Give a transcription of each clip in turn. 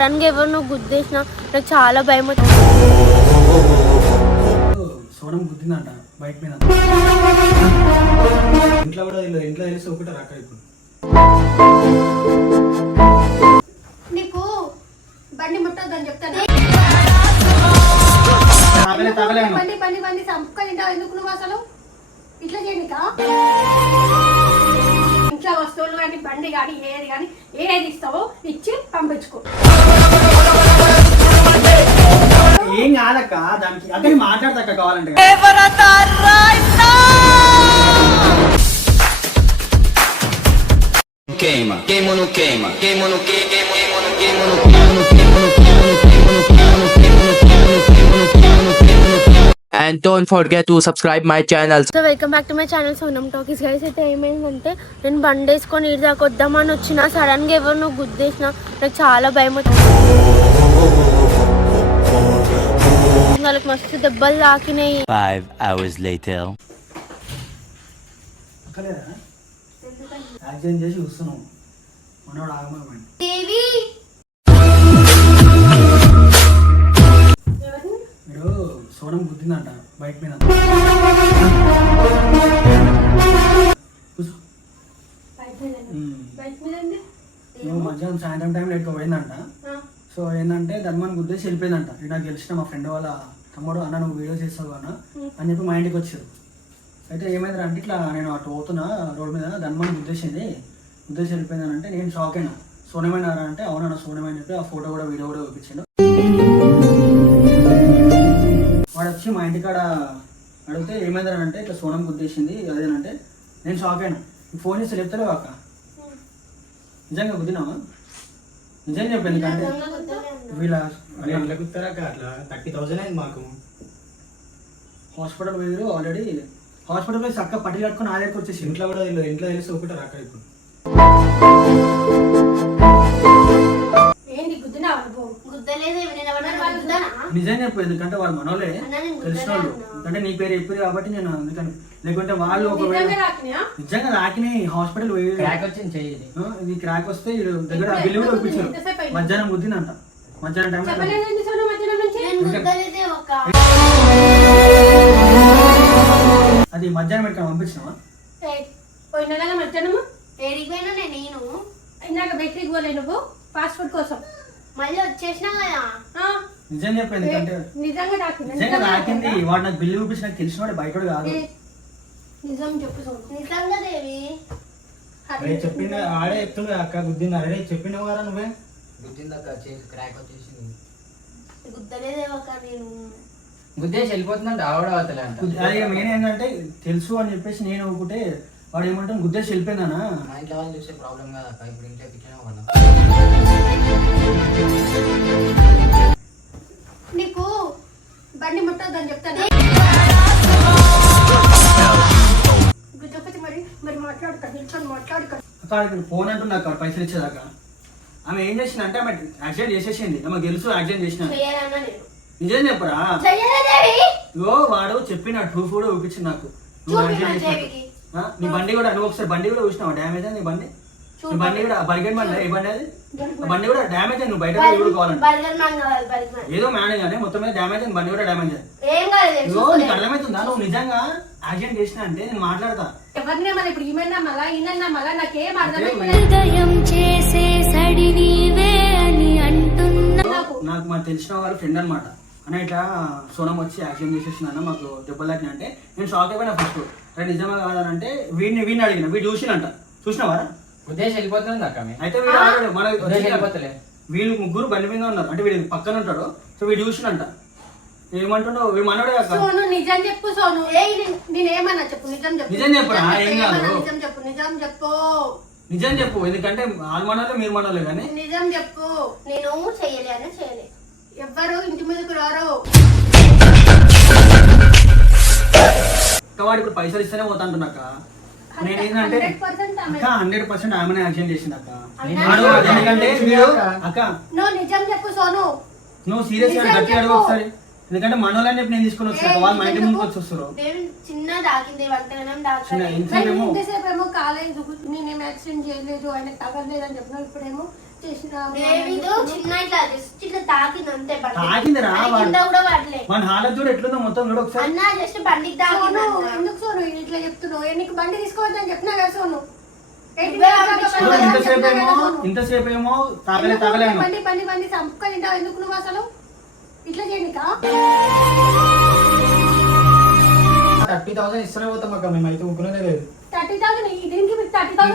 సడన్గా ఎవరు నువ్వు గుద్దేసినా నాకు చాలా భయం వచ్చింది. సోనం గుద్దిందంట బైక్ మీద. ఇంట్లో కూడా ఇంట్లో తెలిసి ఒకటి రాక ఇప్పుడు నీకు బండి ముట్టొద్దని చెప్తాను. బండి బండి బండి సంపక తింటావు ఎందుకు నువ్వు అసలు ఇట్లా చేయనిక? ఇంట్లో వస్తువులు కానీ బండి కానీ ఏది కానీ ఏది ఇస్తావో ఇచ్చి పంపించుకో. ఏం కాదక్క, దానికి అదే మాట్లాడతాక కావాలంటే. Queima, queima no queima, queima no queima, queima no queima no and don't forget to subscribe my channel. So welcome back to my channel Sonam talkies guys. అయితే ఏమైందంటే నేను బండి వేసుకొని ఇటు దాకా వద్దామని వచ్చిన, సడన్గా ఎవరు నువ్వు గుద్దేసిన నాకు చాలా భయం వచ్చింది. వాళ్ళకి మస్తు దెబ్బలు తాకినాయి. 5 hours later. యాక్సిడెంట్ చేసి చూస్తున్నాం మనోడు ఆగమైపోయింది. మీరు సోనం గుద్దిందంట బైక్ మీద. నువ్వు మధ్యాహ్నం సాయంత్రం టైంలో ఎక్కువ పోయిందంట. సో ఏంటంటే ధర్మాన్ని గుద్దేసి వెళ్ళిపోయిందంట. నాకు తెలిసిన మా ఫ్రెండ్ వాళ్ళ తమ్ముడు అన్న నువ్వు వీడియో చేస్తావు అన్న అని చెప్పి మా ఇంటికి వచ్చారు. అయితే ఏమైంది అంటే ఇట్లా నేను అటు పోతున్నా రోడ్ మీద ధర్మాన్ని గుద్దేసి వెళ్ళిపోయిందని అంటే నేను షాక్ అయినా. సోనమైనారా అంటే అవునన్నా సోనమైన చెప్పి ఆ ఫోటో కూడా వీడియో కూడా చూపించాడు. వాడు వచ్చి మా ఇంటికాడ అడిగితే ఏమైందని అంటే ఇట్లా సోనం గుద్దేసింది అదేనంటే నేను షాక్ అయినా. ఫోన్ చేస్తే చెప్తావు అక్క నిజంగా గుద్దినావా? నిజంగా చెప్పి ఎందుకంటే వీళ్ళ అట్లా గుర్తారాక అట్లా 30,000 అయింది మాకు. హాస్పిటల్ పోయారు ఆల్రెడీ. హాస్పిటల్ పోయి చక్కగా పట్టి కట్టుకుని ఆదేకి వచ్చేసి ఇంట్లో కూడా ఇంట్లో తెలిసి ఒకటి రాక ఇప్పుడు. ఏంటి గుద్దినావా నువ్వు? నిజం చెప్పు ఎందుకంటే వాళ్ళు మనోలే తెలిసిన వాళ్ళు. అంటే నీ పేరు చెప్పారు కాబట్టి నేను అందుకని, లేకుంటే వాళ్ళు ఒకవేళ నిజంగా రాకినాయి హాస్పిటల్ పోయి ఇది క్రాక్ వస్తే వీళ్ళు దగ్గర బిల్లు కూడా ఒప్పించారు. మధ్యాహ్నం గుద్దిందంట. మధ్యాహ్నం టైం అది మధ్యాహ్నం ఇక్కడ పంపించినావా? పోయిన నెల మధ్యాహ్నము ఏడికి పోయినా నేను ఇందాక బేకరీకి పోలే నువ్వు ఫాస్ట్ ఫుడ్ కోసం మళ్ళీ వచ్చేసినా కదా. నిజం చెప్పు ఎందుకంటే నిజంగా రాకింది. వాడు నాకు బిల్లు చూపించి నాకు తెలిసిన వాడు బయట కాదు. నిజం చెప్పు. నిజంగా దేవి అరే చెప్పింది ఆడే చెప్తుంది అక్క గుద్దింది. అరే చెప్పినావు కదా నువ్వే. గుద్దలేదేవక్క నేను గుద్దేసి వెళ్ళిపోతుందంటే ఆవిడ అవతలే అంట. అది మెయిన్ ఏంటంటే తెలుసు అని చెప్పేసి నేను ఒకటే వాడు ఏమంటాను గుద్దేసి వెళ్ళిపోయిందానా. మా ఇంట్లో వాళ్ళు చూసే ప్రాబ్లం కాదు అక్క. ఇప్పుడు ఇంట్లో పిచ్చినావు కదా. నీకు బండి ముట్టొద్దని చెప్తాను. మరి మాట్లాడుకోండి నిల్చొని మాట్లాడుకోండి. అక్క ఇక్కడ ఫోన్ అంటున్నా అక్కడ పైసలు ఇచ్చేదాకా. ఆమె ఏం చేసింది అంటే ఆమె యాక్సిడెంట్ చేసేసింది. ఆమె తెలుసు యాక్సిడెంట్ చేసిన. నిజం చెప్పరా? ఇగో వాడు చెప్పిన ప్రూఫ్ కూడా చూపించింది నాకు. నువ్వు యాక్సిడెంట్ చేసినట్టు. నీ బండి కూడా నువ్వు ఒకసారి బండి కూడా చూసినావు డ్యామేజ్ అయింది. నీ బండి కూడా బర్గర్ బండి ఏ బండి అది బండి కూడా డ్యామేజ్ అయింది. నువ్వు బయట కావాలంటే ఏదో మేనేజ్ అని మొత్తం మీద డ్యామేజ్ అయింది. బండి కూడా డ్యామేజ్ అయింది. నీకు అర్థమవుతుందా? నువ్వు నిజంగా యాక్సిడెంట్ చేసినా అంటే నేను మాట్లాడతా. ఎవరినే మన ఇప్పుడు ఈమెన్నా మళ్ళా ఈయనన్నా మళ్ళా నాకేం అర్థమైంది. నాకు మాకు తెలిసిన వారు ఫ్రెండ్ అనమాట. అన్న ఇట్లా సోనం వచ్చి యాక్సిడెంట్ చేసేసిన మాకు దెబ్బలాకి అంటే నేను షాక్ అయిపోయినా ఫస్ట్. అరే నిజమా కాదనంటే వీడిని అడిగిన. వీడు చూసినంట. చూసినావారా? ఉద్దేశం వెళ్ళిపోతుంది అక్క. అయితే వీళ్ళు ముగ్గురు బండి మీద ఉన్నారు. అంటే వీడు పక్కన ఉంటాడు. సో వీడు చూసినంట. ఏమంటున్నావు? వీడు మనోడే అక్క. సోను నిజం చెప్పు. సోను నేనేమన్నా చెప్పు. నిజం చెప్పు. నిజం చెప్పరా? ఏం కాదు. నిజం చెప్పు. నిజం చెప్పు. నిజం చెప్పు. ఎందుకంటే వాళ్ళు మనోలే మీరు మనోలే కానీ నిజం చెప్పు. నేను చేయలే ఎవ్వరు ఇంటి మీదకి రారు. వాడు ఇప్పుడు పైసలు ఇస్తేనే పోతా అంటున్నాక. నేనేంటంటే 100% ఆమెనే యాక్సిడెంట్ చేసింది అక్క. ఎందుకంటే అక్క నువ్వు నిజం చెప్పు సోను. నువ్వు సీరియస్ గా గట్టి అడుగు ఒకసారి. ఎందుకంటే మనోళ్ళని చెప్పి నేను తీసుకుని వచ్చాక వాళ్ళు మా ఇంటి ముందుకు వచ్చి వస్తారు. చిన్న తాకింది ఇంతసేపేమో కాలేదు నేనేం యాక్సిడెంట్ చేయలేదు ఆయన తగలేదు అని చెప్పిన. ఇప్పుడేమో ఏమిదో చిన్న ఇట్లా జస్ట్ ఇట్లా తాకింది అంతే బండి. తాకిందిరా అది కింద కూడా పడలే. మన హాలత్ చూడు ఎట్లుందో మొత్తం చూడు ఒకసారి. అన్న జస్ట్ బండికి తాకింది అన్న. ఎందుకు సోను ఇట్లా చెప్తున్నావు? నీకు బండి తీసుకోవద్దని చెప్పినా కదా సోను. ఇంతసేపు ఏమో తాగలేను. బండి సంపుకొని తింటావు ఎందుకు నువ్వు అసలు ఇట్లా చేయనికా? 30,000 ఇస్తూనే పోతాం అక్క, మేమైతే ఊకునేదే లేదు. 30,000 దీనికి 30,000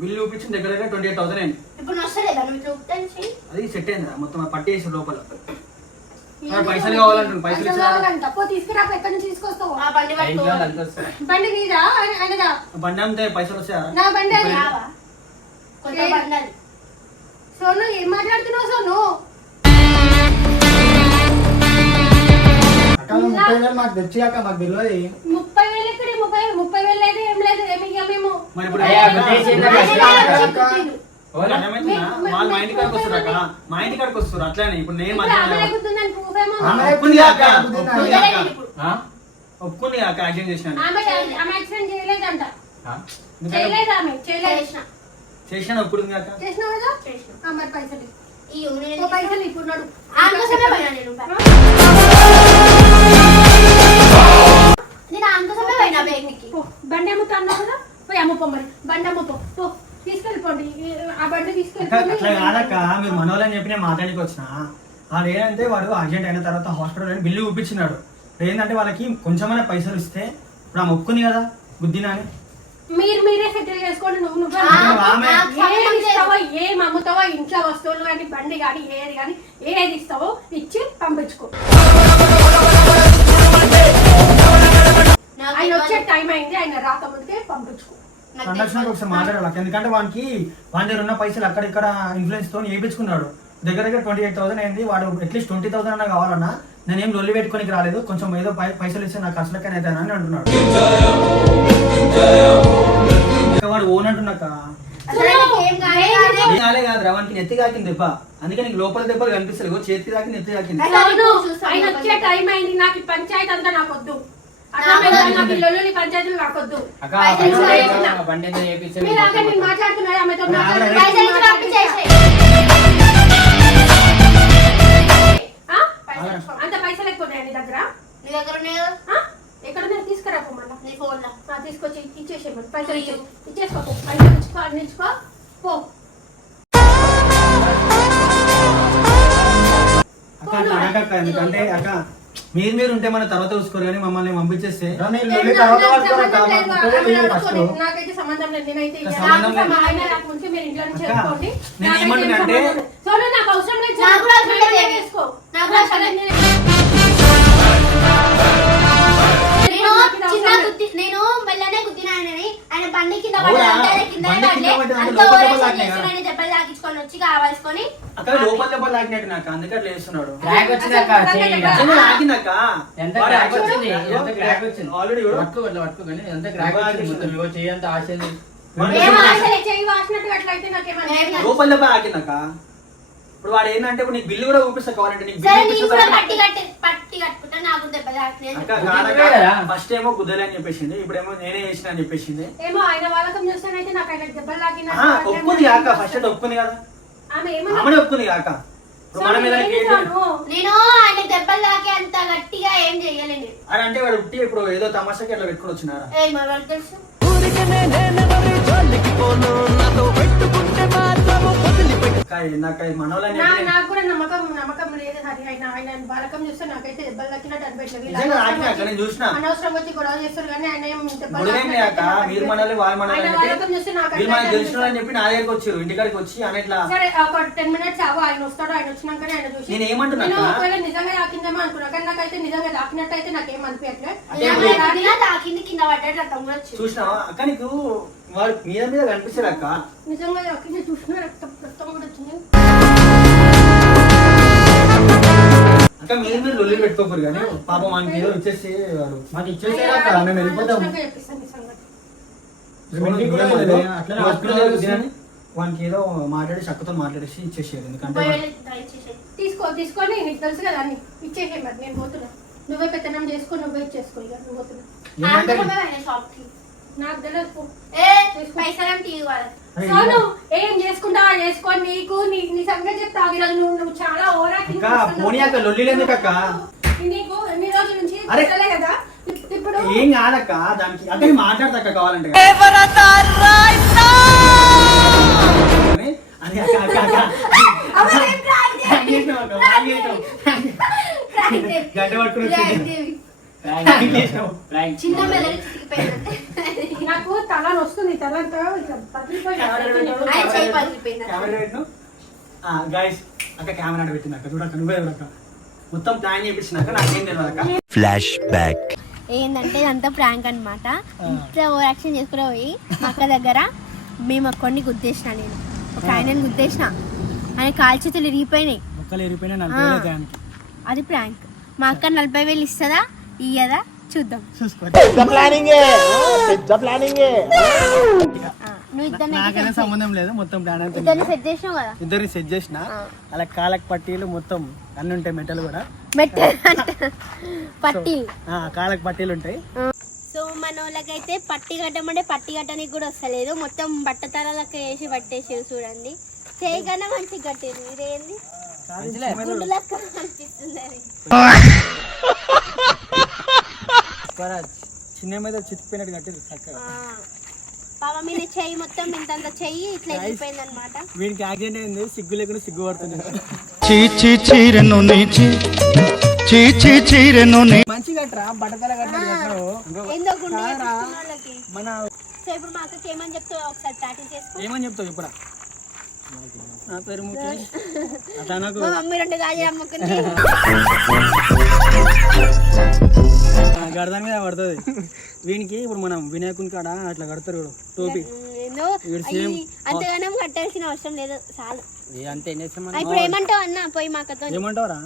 బిల్లు చూపించిన దగ్గర 28,000 అయింది. ఇప్పుడు వస్తలేదా నువ్వు ఇట్లా ఉత్తరం చెయ్యి. అది సెట్ అయిందిరా మొత్తం పట్టేసి లోపల. పైసలు కావాలంటుంది, పైసలు ఇచ్చిన తీసుకురా. ఎక్కడి నుంచి తీసుకొస్తావు? ఆ బండి పట్టుకో. బండి నీదా ఆయనదా? బండి అమ్మితే పైసలు వస్తాయా? నా బండి అది. రావా? కొత్త బండి అది. సోను ఏం మాట్లాడుతున్నావు సోను? అక్క 30,000 మాకు తెచ్చి అక్క, మాకు తెలియదు. 30,000 ఎక్కడ? 30,000 లేదు ఏం లేదు. ఏమి ఇయ్యం మేము. మరి ఇప్పుడు అయ్యా, గుద్దేసి వాళ్ళు మా ఇంటి కాడికి వస్తారు అక్క, మా ఇంటి కాడికి వస్తారు అట్లానే. ఇప్పుడు నేను ఇప్పుడు ఆమె గుద్దుందని proof ఏమో. ఒప్పుకుంది అక్క, ఆ? ఒప్పుకుంది అక్క యాక్సిడెంట్ చేసిన ఆమె యాక్సిడెంట్ చేయలేదంట. ఆ? చేయలేదు ఆమె చేయలేదు. చేసిన ఒప్పుకుంది అక్క. చేసినావు కదా? చేసిన. మరి పైసలు ఇవ్వు. ఈ యూనియన్ ఓ పైసలు ఇప్పుడు నడు. ఆంకోసమే పోయినా నేను ఆంకోసమే పోయినా బేగికి. పో, బండి అమ్ముతా అన్నావు కదా? పోయి అమ్ముపో మరి. బండి అమ్ముపో. పో తీసుకెళ్ళిపోండి. ఆ బండి అట్లా తీసుకెళ్ళిపోండి. కాదక్క, మీరు మనోళ్ళని చెప్పి నేను మాట్లాడికి వచ్చిన. వాళ్ళు ఏంటంటే వాడు అర్జెంట్ అయిన తర్వాత హాస్పిటల్ బిల్లు చూపించినాడు. ఏంటంటే వాళ్ళకి కొంచెమైనా పైసలు ఇస్తే ఇప్పుడు ఆమె ఒప్పుకుంది కదా గుద్దినా అని. మీరే సెటిల్ చేసుకోండి. నువ్వు ఏది ఇస్తావో, ఏం అమ్ముతావో, ఇంట్లో వస్తువులు కానీ బండి కానీ ఏది కానీ ఏది ఇస్తావో ఇచ్చి పంపించుకో. ఆయన వచ్చే టైం అయింది, ఆయన రాకముందుకే పంపించుకో. సందర్శనకు ఒకసారి మాట్లాడాలి. ఎందుకంటే వానికి వాడి దగ్గర ఉన్న పైసలు అక్కడిక్కడ ఇన్ఫ్లుయెన్స్ తో వేయించుకున్నాడు. దగ్గర 28,000 అయింది. వాడు అట్లీస్ట్ 20,000 అన్నా కావాలన్నా నేనేం లొల్లి పెట్టుకోనికి రాలేదు, కొంచెం ఏదో పైసలు ఇస్తే నాకు ఖర్చులకైనా అవుతానని అంటున్నాడు. వాడు ఓన్ అంటున్నాక ఏం కాలే కాదురా, వానికి నెత్తి కాకింది దెబ్బ. అందుకే నీకు లోపల దెబ్బలు కనిపిస్తలేవు, చేతి దాకి నెత్తి కాకింది. ఆయన వచ్చే టైం అయింది. నాకు ఈ పంచాయతీ అంతా నాకొద్దు. పంచాయతీలు నాకొద్దు. అక్క, పైసలు బండి ఎంత చేయించాలి? మీరు అక్కడ నేను మాట్లాడుతున్నా ఆమెతో అంత పైసలు ఎక్కువ నీ దగ్గర? నీ దగ్గర ఉన్నాయి కదా? ఎక్కడ నేను తీసుకురాకు మళ్ళీ నీ ఫోన్ లో తీసుకొచ్చి ఇచ్చేసేమని పైసలు ఇచ్చేసుకో. పైసలు ఇచ్చుకో, అన్ని ఇచ్చుకో పో. అక్క అట్లా అడగక్క, ఎందుకంటే అక్క మీరు ఉంటే మన తర్వాత చూసుకోరు కానీ మమ్మల్ని పంపించేస్తే నాకైతే సంబంధం లేదు. నేనైతే సంబంధం లేదు. ఆయన రాకముందుకే మీరు ఇంట్లో నుంచి వెళ్ళిపోండి. నేను ఏమంటున్నా అంటే సోను నాకు అవసరం లేదు. నాకు కూడా అవసరం లేదు. చేసుకో. నాకు కూడా అవసరం లేదు. నేను మెల్లనే గుద్దినా ఆయనని. ఆయన బండి కింద దెబ్బలు తాకించుకొని వచ్చి కావాల్సుకొని అక్కడ లోపల దెబ్బలు తాకినట్టు నాకు, అందుకే అట్లా చేస్తున్నాడు. క్రాక్ వచ్చింది అక్క, చెయ్యి. తాకిందక్క ఎంత క్రాక్ వచ్చింది? ఎంత క్రాక్ వచ్చింది? ఆల్రెడీ పట్టుకోగానే ఎంత క్రాక్ వచ్చింది మొత్తం. ఇగో చెయ్యి అంత ఆశింది. చెయ్యి వాసినట్టు అట్లయితే నాకేమన్నా లోపల దెబ్బ తాకిందక్క. ఇప్పుడు వాడు ఏంటంటే ఇప్పుడు నీకు బిల్లు కూడా చూపిస్తా కావాలంటే నీకు సరే బిల్లు నేను కూడా పట్టి కట్టుకుంటా. నాకు దెబ్బలు తాకినాయి. ఫస్ట్ ఏమో గుద్దలే అని చెప్పేసింది, ఇప్పుడేమో నేనే చేసిన అని చెప్పేసింది. ఏమో ఆయన వాళ్ళకం చూస్తానైతే నాకు ఆయన దెబ్బలు తాకిన ఒప్పుకుంది కాక, ఫస్ట్ అయితే ఒప్పుకుంది కదా, ఆమె ఏమన్నా ఆమెనే ఒప్పుకుంది కాక. ఇప్పుడు మన మీద నేను ఆయన దెబ్బలు తాకే అంత గట్టిగా ఏం చెయ్యలేను. అని అంటే వాడు ఉట్టి ఇప్పుడు ఏదో తమాషాకి అట్లా పెట్టుకుని వచ్చినారా? ఏ మరి తెలుసు నాకు మనోళ్ళని నాకు కూడా నమ్మకం లేదు. హరి ఆయన బాలకం చూస్తే నాకైతే దెబ్బలు తాకినట్టు అనిపించలేదు. నేను చూసిన అనవసరం వచ్చి గొడవ చేస్తారు కానీ ఆయన ఏం దెబ్బలు మీరు మనల్ని వాళ్ళు ఆయన మనల్ని బాలకం చూస్తే నాకు మీరు మనకి తెలిసిన అని చెప్పి నా దగ్గరికి వచ్చారు, ఇంటికాడికి వచ్చి అని ఇట్లా. సరే ఒక 10 minutes ఆగు, ఆయన వస్తాడు. ఆయన వచ్చినాకనే ఆయన చూసి నేను ఏమంటున్నా ఒకవేళ నిజంగా తాకిందేమో అనుకున్నా, కానీ నాకైతే నిజంగా తాకినట్టు అయితే నాకేం అనిపించట్లేదు. తాకింది కింద పడ్డాడు రక్తం కూడా వచ్చింది. చూసినావా అక్క, నీకు వాడు మీద మీద కనిపిస్తారు అక్క. నిజంగా తాకింది చూసిన రక్తం కూడా వచ్చింది. అక్క మీరు లొల్లి పెట్టుకోకూరు కానీ పాపం మనకి ఏదో ఇచ్చేసి వాడు మాకు ఇచ్చేసారు అక్క, మేము వెళ్ళిపోతాం. చెప్పిస్తాను ఈ సంగతి. వానికి ఏదో మాట్లాడి చక్కతో మాట్లాడేసి ఇచ్చేసేది. ఎందుకంటే 30,000 ఇచ్చేసేయ్. తీసుకొని నీకు తెలుసు కదా అన్ని ఇచ్చేసే. మరి నేను పోతున్నా. నువ్వే పెత్తనం చేసుకో, నువ్వే ఇచ్చేసుకో. ఇక నువ్వు పోతున్నా. ఏంటంటే ఆంధ్రమే ఆయన షాప్ కి నాకు తెలియదు. పైసలు టీవీ వాళ్ళు సోను ఏం చేసుకుంటావా చేసుకోని నీకు నీ సంగతి చెప్తా. ఈరోజు నువ్వు చాలా ఓవరాక్టింగ్ పోనీ అక్క లొల్లి ఎందుకు అక్క? నీకు ఎన్ని రోజుల నుంచి అరే. తెలియలే కదా. ఇప్పుడు ఏం కాదక్క దానికి అదే మాట్లాడతాక కావాలంటే అది అక్క అక్క అక్క గడ్డ పట్టుకుని చిన్న మెదడు చితికిపోయింది. నాకు తల వస్తుంది. తలంతా ఇట్లా ఆయన చేయి పగిలిపోయింది. గైస్ అక్క కెమెరా పెట్టింది అక్క చూడక్క నువ్వే చూడక్క మొత్తం ప్లాన్ చేయించినాక నాకేం తెలియదు అక్క. ఫ్లాష్ బ్యాక్ ఏంటంటే ఇదంతా ప్రాంక్ అనమాట. ఇంట్లో ఓవర్ యాక్షన్ చేసుకుని పోయి మా అక్క దగ్గర మేము కొన్ని గుద్దేసిన. నేను ఒక ఆయనని గుద్దేసిన, ఆయన కాలు చేతులు ఇరిగిపోయినాయి. మొక్కలు ఎరిపోయినా నలభై అది ప్రాంక్. మా అక్క 40,000 ఇస్తుందా ఇయ్యదా చూద్దాం. నువ్వు నాకైనా సంబంధం లేదు, మొత్తం ప్లాన్ అంతా ఇద్దరిని సెట్ చేసినావు కదా. ఇద్దరిని సెట్ చేసిన. అలా కాళ్ళకి పట్టీలు మొత్తం అన్ని ఉంటాయి, మెటల్ కూడా పట్టి. కాళ్ళకి పట్టీలు ఉంటాయి. సో మన వాళ్ళకైతే పట్టి కట్టమంటే పట్టి కట్టడానికి కూడా వస్తలేదు. మొత్తం బట్టతలకి వేసి పట్టేసారు చూడండి. చేయకన్నా మంచిగా కట్టారు. ఇదేంది గుండు లెక్క అనిపిస్తుంది అది. చిన్న మీద చితికిపోయినట్టు కట్టేది చక్కగా. పాప మీద చెయ్యి మొత్తం ఇంతంత చెయ్యి ఇట్లా ఎగిరిపోయింది అనమాట. వీడికి యాక్సిడెంట్ అయింది, సిగ్గు లేకుండా సిగ్గు పడుతుంది. మంచిగా కట్టరా బట్టతల కట్టారు ఏందో గుండు వేపించుకున్న వాళ్ళకి. మన. సో ఇప్పుడు మా అక్కకి ఏమని చెప్తావు ఒకసారి ప్రాక్టీస్ చేసుకో. ఏమని చెప్తావు ఇప్పుడా? నా పేరు ముఖేష్. అట్లా నాకు మా మమ్మీ 2 గాజులు అమ్ముకుంది. గడదాని మీద పడుతుంది. వీనికి ఇప్పుడు మనం వినాయకుని కాడ అట్లా కడతారు టోపీ. ఏందో అంతగానం కట్టాల్సిన అవసరం లేదు, చాలు. అంతే ఏం చేస్తాం ఇప్పుడు ఏమంటావు అన్న పోయి మా అక్కతో? ఏమంటావురా?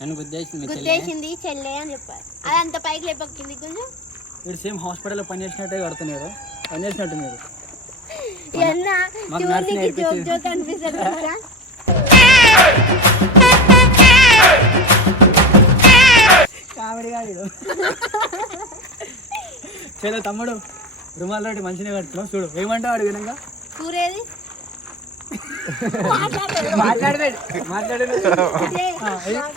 నన్ను గుద్దేసింది గుద్దేసింది చెల్లె అని చెప్పాలి. అది అంత పైకి లేపక్కింది కొంచెం. వీడు సేమ్ హాస్పిటల్లో పని చేసినట్టే కడుతున్నాడు, పని చేసినట్టు మీరు. ఇవన్నా చూడనికి జోక్ జోక్ అనిపిస్తుంది కదా. కామెడీ కాదు. చలో తమ్ముడు రుమాల్ రెడ్డి మంచిగా కడుతున్నావు చూడు. ఏమంటావు అడిగి వినంగా? కూరేది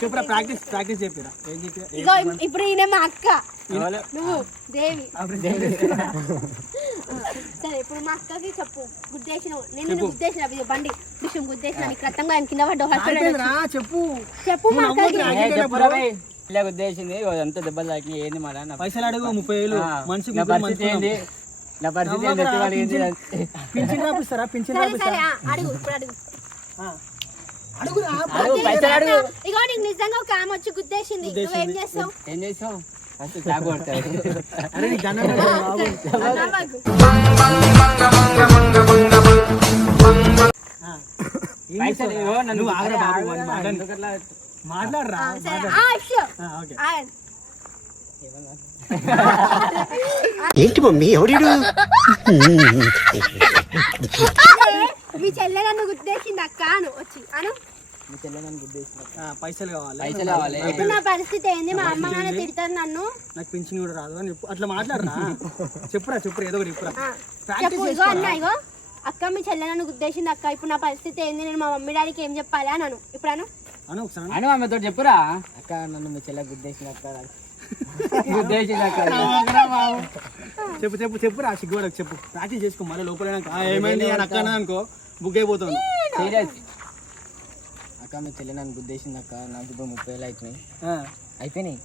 చెప్పురా, ప్రాక్టీస్ చెప్పిరా. ఇగో ఇప్పుడు ఈయన మా అక్క, నువ్వు దేవి. సరే ఇప్పుడు మా అక్కకి చెప్పు. గుద్దేసిన నేను గుద్దేసిన బండి విషయం గుద్దేసిన నీకు రక్తంగా ఆయన కింద పడ్డ చెప్పు చెప్పు మా అక్కకి. ఇలా గుద్దేసింది అంత దెబ్బలు తాకినాయి. ఏంది మరి పైసలు అడుగు 30,000 మనిషికి. నా పరిస్థితి ఏంది? నా పరిస్థితి పింఛన్ రాపిస్తారా? పింఛన్ సరే సరే అడుగు ఇప్పుడు అడుగు. పైసలు అడుగు. ఇగో నీకు నిజంగా ఒక ఆమె వచ్చి గుద్దేసింది, నువ్వేం చేస్తావు? ఏం చేసావు? ఫస్ట్ క్లాప్ కొడతారు. అరే నీకు దండం పెడతాను బాబు. పైసలు ఇవ్వు, నన్ను నువ్వు ఆగరా బాబు, వాడిని మాట్లాడు. ఎందుకట్లా మాట్లాడరా. ఓకే. ఏంటి మమ్మీ ఎవడు? మీ చెల్లె నన్ను గుద్దేసింది అక్క అను వచ్చి అను. మీ చెల్లె నన్ను గుద్దేసింది. పైసలు కావాలి. పైసలు కావాలి. ఇప్పుడు నా పరిస్థితి ఏంది? మా అమ్మ నాన్న తిడతారు నన్ను. నాకు పింఛన్ కూడా రాదు అని అట్లా మాట్లాడరా. చెప్పురా ఏదో ఒకటి చెప్పురా. చెప్పు. ఇగో అన్న ఇగో అక్క మీ చెల్లె నన్ను గుద్దేసింది అక్క, ఇప్పుడు నా పరిస్థితి ఏంది? నేను మా మమ్మీ డాడీకి ఏం చెప్పాలి అను. ఇప్పుడు అను ఒకసారి అను. ఆమెతో చెప్పురా. అక్క నన్ను మీ చెల్లె గుద్దేసింది అక్క, గుద్దేసింది అక్క. చెప్పురా. సిగ్గుపడకు చెప్పు. ప్రాక్టీస్ చేసుకో. మళ్ళీ లోపల ఏమైంది అని అక్క అనుకో బుక్ అయిపోతాను. సీరియస్. అక్క మీ చెల్లె నన్ను గుద్దేసింది అక్క, నాకు ఇప్పుడు 30,000 అయిపోయినాయి. అయిపోయినాయి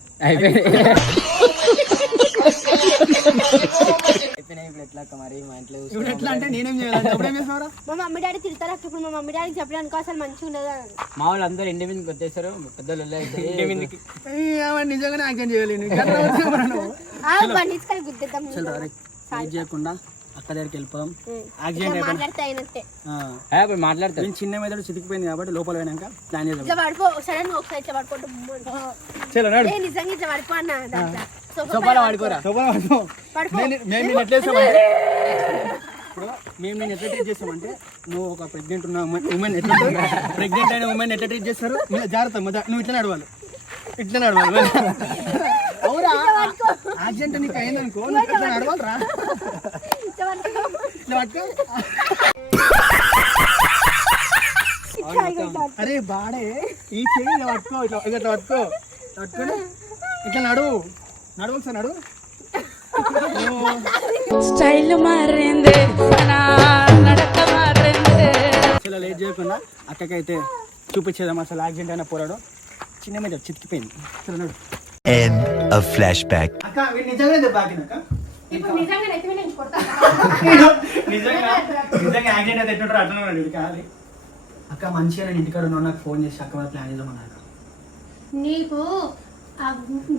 ఇప్పుడు ఎట్లా అక్క మరి? మా ఇంట్లో ఇప్పుడు ఎట్లా అంటే నేనేం చేయాలి? అప్పుడేం చేస్తున్నారా? మా మమ్మీ డాడీ తిడతారు అక్క. ఇప్పుడు మా మమ్మీ డాడీకి చెప్పడానికి అసలు మంచిగా ఉండదు. మా వాళ్ళు అందరూ ఇంటి మీదకి వచ్చేసారు. పెద్దలు నిజంగానే యాక్షన్ చేయలేను. బండిస్కల్ గుద్దేద్దాం. వెయిట్ చేయకుండా అక్క దగ్గరికి వెళ్ళిపోదాం. మాట్లాడితే అయినట్టే. ఇప్పుడు మాట్లాడతాను. నేను చిన్న మెదడు చితికిపోయింది కాబట్టి లోపల పోయినాక ప్లాన్ చేద్దాం. ఇట్లా పడిపో సడన్ ఒకసారి ఇట్లా పడుకుంటూ నిజంగా ఇట్లా పడిపో అన్న. సోఫాలో పడిపోరా. మేము ఎట్లా చేస్తామంటే ఎట్లా ట్రీట్ చేస్తామంటే నువ్వు ఒక ప్రెగ్నెంట్ ఉన్న ఉమెన్ ఎట్లా ప్రెగ్నెంట్ అయిన ఉమెన్ ఎట్లా ట్రీట్ చేస్తారు? జాగ్రత్త నువ్వు ఇట్లా నడవాలి. అవురా యాక్సిడెంట్ నీకు అయిందనుకో నడవాలరా అరే బాడే ఈ చెయ్యి ఇలా పట్టుకో ఇట్లా పట్టుకో పట్టుకొని ఇట్లా నడువు సార్ నడువు స్టైల్ మారింది నా నడక మారింది. చాలా లేట్ చేయకుండా అక్కకైతే చూపించేదాం అసలు యాక్సిడెంట్ అయిన పోరాడు చిన్న మీద చితికిపోయింది అసలు నడు End of flashback. అక్క వీడు నిజంగా దెబ్బాకినక్క ఇప్పుడు నిజంగా నెత్తి మీద నుంచి కొడతా. నిజంగా యాక్సిడెంట్ అయితే ఎట్టుంటారు అట్లనే ఉన్నాడు వీడు కాదు అక్క మంచిగా నేను ఇంటికాడ ఉన్నాను నాకు ఫోన్ చేసి అక్క మన ప్లాన్ చేద్దామన్నాక నీకు ఆ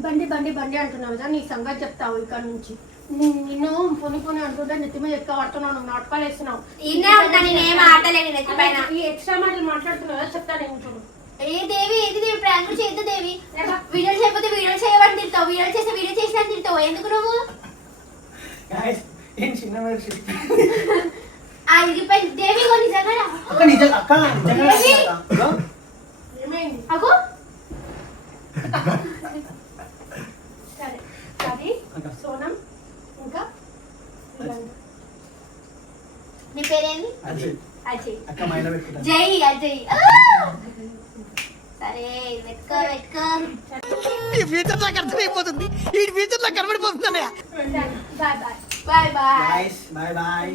బండి బండి బండి అంటున్నావు కదా, నీ సంగతి చెప్తావు ఇక్కడ నుంచి. నిన్ను పొని అనుకుంటా నెత్తి మీద ఎక్కువ పడుతున్నావు, నువ్వు నాటకాలు వేస్తున్నావు. ఇన్నే ఉంటా నేనేం ఆటలేని నెత్తి పైన. ఈ ఎక్స్ట్రా మాటలు మాట్లాడుతున్నావు కదా, చెప్తా నేను చూడు. ఏది దేవి ప్రాంకులు చేయొద్దు దేవి. వీడియోలు చేయకపోతే వీడియోలు చేయబడి తింటావు, వీడియోలు చేస్తే వీడియో చేసినా తింటావు. ఎందుకు నువ్వు ఏం చిన్న ఇరిపోయి దేవి గో నిజంగా అక్క నిజంగా అక్క నిజంగా ఏమైంది? అగో సరే అది సోనం ఇంకా నీ పేరేంది? అజయ్ అజయ్. అక్క మైండ్లో పెట్టుకుంటా జై అజయ్. సరే పెట్టుకో ఈ ఫ్యూచర్ నాకు అర్థమైపోతుంది ఈ ఫ్యూచర్ నాకు కనబడిపోతుంది bye bye bye bye. Bye bye